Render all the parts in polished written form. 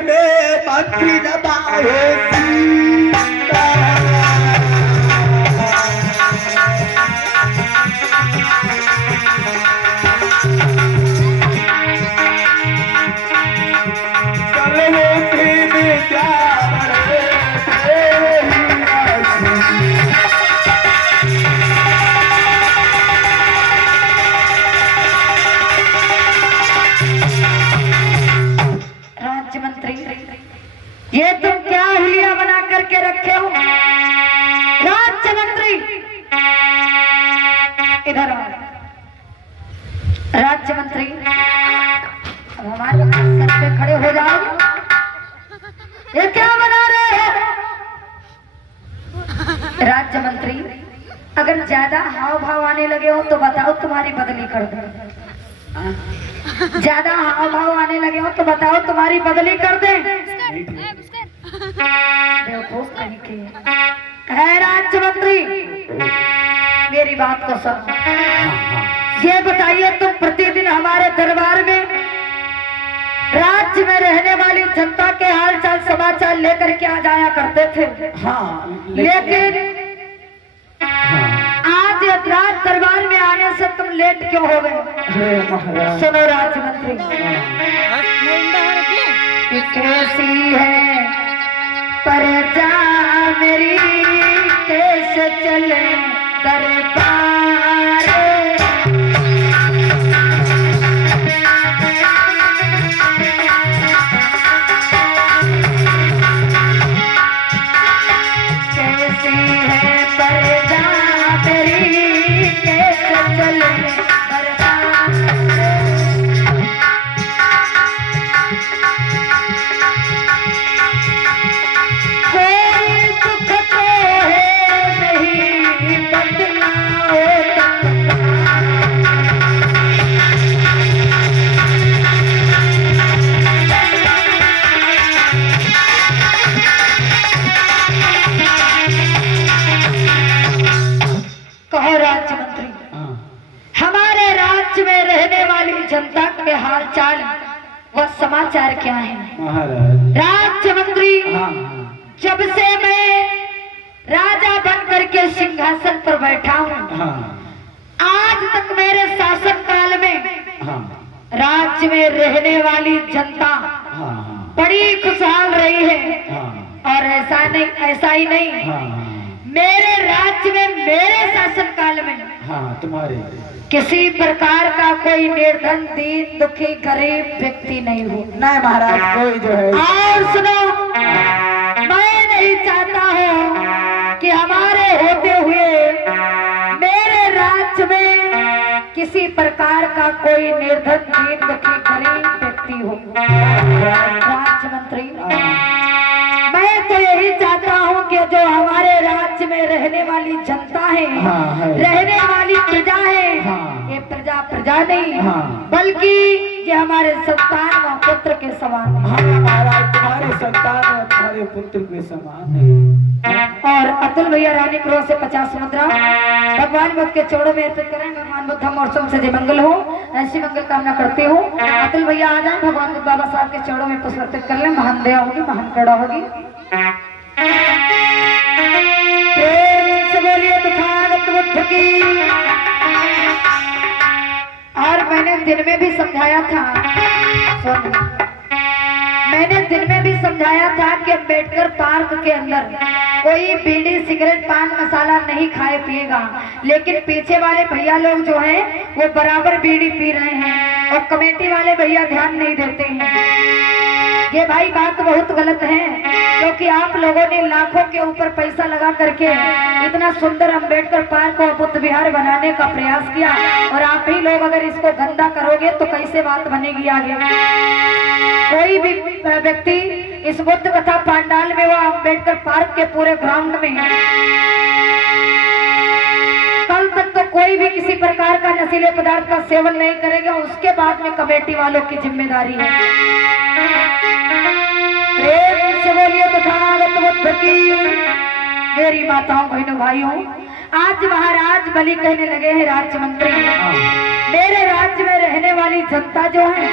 में मक्खी दबाए ये तुम क्या हुलिया बना करके रखे हो राज्य मंत्री? इधर आओ राज्य मंत्री, अब हमारे सर पे खड़े हो जाओ। ये क्या बना रहे हैं राज्य मंत्री? अगर ज्यादा हाव भाव आने लगे हो तो बताओ, तुम्हारी बदली कर दो। ज्यादा हाव भाव आने लगे हो तो बताओ, तुम्हारी बदली कर दे। बेवकूफ कहीं के है राज्य मंत्री, मेरी बात को सुनो। ये बताइए, तुम प्रतिदिन हमारे दरबार में राज्य में रहने वाली जनता के हालचाल समाचार लेकर के आ जाया करते थे। हाँ, लेकिन आज रात दरबार में आने से तुम लेट क्यों हो गए? सुनो राज्य मंत्री, कैसी है प्रजा मेरी, कैसे चले दरबार, कैसी है प्रजा मेरी, कैसे चले दरबार। कहो राज्य मंत्री, हमारे राज्य में रहने वाली जनता के हाल चाल व समाचार क्या है? महाराज राज्य मंत्री, जब से मैं राजा बन करके सिंहासन पर बैठा हूँ, आज तक मेरे शासन काल में राज्य में रहने वाली जनता बड़ी खुशहाल रही है। और ऐसा ही नहीं, मेरे राज्य में मेरे शासन काल में तुम्हारे किसी प्रकार का कोई निर्धन, दीन, दुखी, गरीब व्यक्ति नहीं हो। नहीं महाराज, कोई जो है। और सुनो, मैं नहीं चाहता हूँ कि हमारे होते हुए मेरे राज्य में किसी प्रकार का कोई निर्धन, दीन, दुखी, गरीब व्यक्ति हो। राज्य मंत्री, मैं तो यही चाहता हूँ कि जो हमारे राज्य में रहने वाली जनता है, रहने वाली प्रजा है, ये प्रजा नहीं, बल्कि ये हमारे संतान व पुत्र के समान है। महाराज, तुम्हारे संतान और तुम्हारे पुत्र के समान है। और अतुल भैया रानी क्रोध से 50 मुद्रा भगवान बुद्ध के चरणों में अर्पित करें। भगवान बुद्ध हम और सबसे जय मंगल हो, ऐसी मंगल कामना करती हूँ। अतुल भैया आ जाए, भगवान बुद्ध बाबा साहब के चरणों में पुष्प अर्पित कर ले। महान दया होगी, महान करुणा होगी। प्रेम से बोलिए तथागत बुद्ध की। और मैंने दिन में भी समझाया था, मैंने दिन में भी समझाया था कि अम्बेडकर पार्क के अंदर कोई बीड़ी, सिगरेट, पान मसाला नहीं खाए पिएगा, लेकिन पीछे वाले भैया लोग जो हैं वो बराबर बीड़ी पी रहे हैं और कमेटी वाले भैया ध्यान नहीं देते हैं। ये भाई बात बहुत गलत है, क्योंकि आप लोगों ने लाखों के ऊपर पैसा लगा करके इतना सुंदर अम्बेडकर पार्क को बुद्ध विहार बनाने का प्रयास किया, और आप ही लोग अगर इसको गंदा करोगे तो कैसे बात बनेगी आगे। कोई भी व्यक्ति इस बुद्ध कथा पंडाल में, वो अम्बेडकर पार्क के पूरे ग्राउंड में कल तक तो कोई भी किसी प्रकार का नशीले पदार्थ का सेवन नहीं करेगा, उसके बाद में कमेटी वालों की जिम्मेदारी है। प्रेम से बोलिए तथागत बुद्ध की। मेरी माताओं, बहनों, भाइयों, आज महाराज बलि कहने लगे हैं राज्य मंत्री, मेरे राज्य में रहने वाली जनता जो है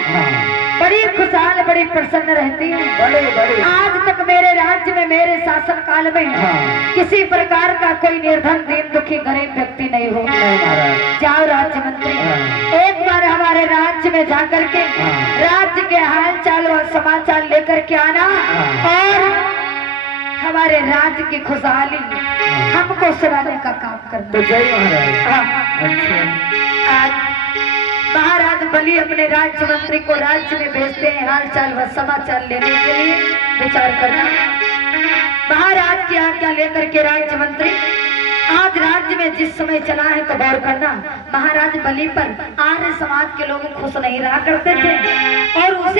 बड़ी खुशहाल बड़ी प्रसन्न रहती हूँ। बड़े बड़े आज तक मेरे राज्य में मेरे शासन काल में हाँ। किसी प्रकार का कोई निर्धन दीन दुखी गरीब व्यक्ति नहीं हो। नहीं महाराज। जाओ राज्य मंत्री, हाँ। एक बार हमारे राज्य में जाकर के हाँ। राज्य के हाल चाल और समाचार लेकर के आना हाँ। और हमारे राज्य की खुशहाली हमको सुनाने का काम करना। तो जय महाराज। हाँ। अच्छा। आज महाराज बलि अपने राज्य मंत्री को राज्य में भेजते हैं हाल चाल व समाचार लेने के लिए। विचार करना, महाराज की आज्ञा लेकर के राज्य मंत्री आज राज्य में जिस समय चला है तो गौर करना, महाराज बलि पर आर्य समाज के लोग खुश नहीं रहा करते थे और उसी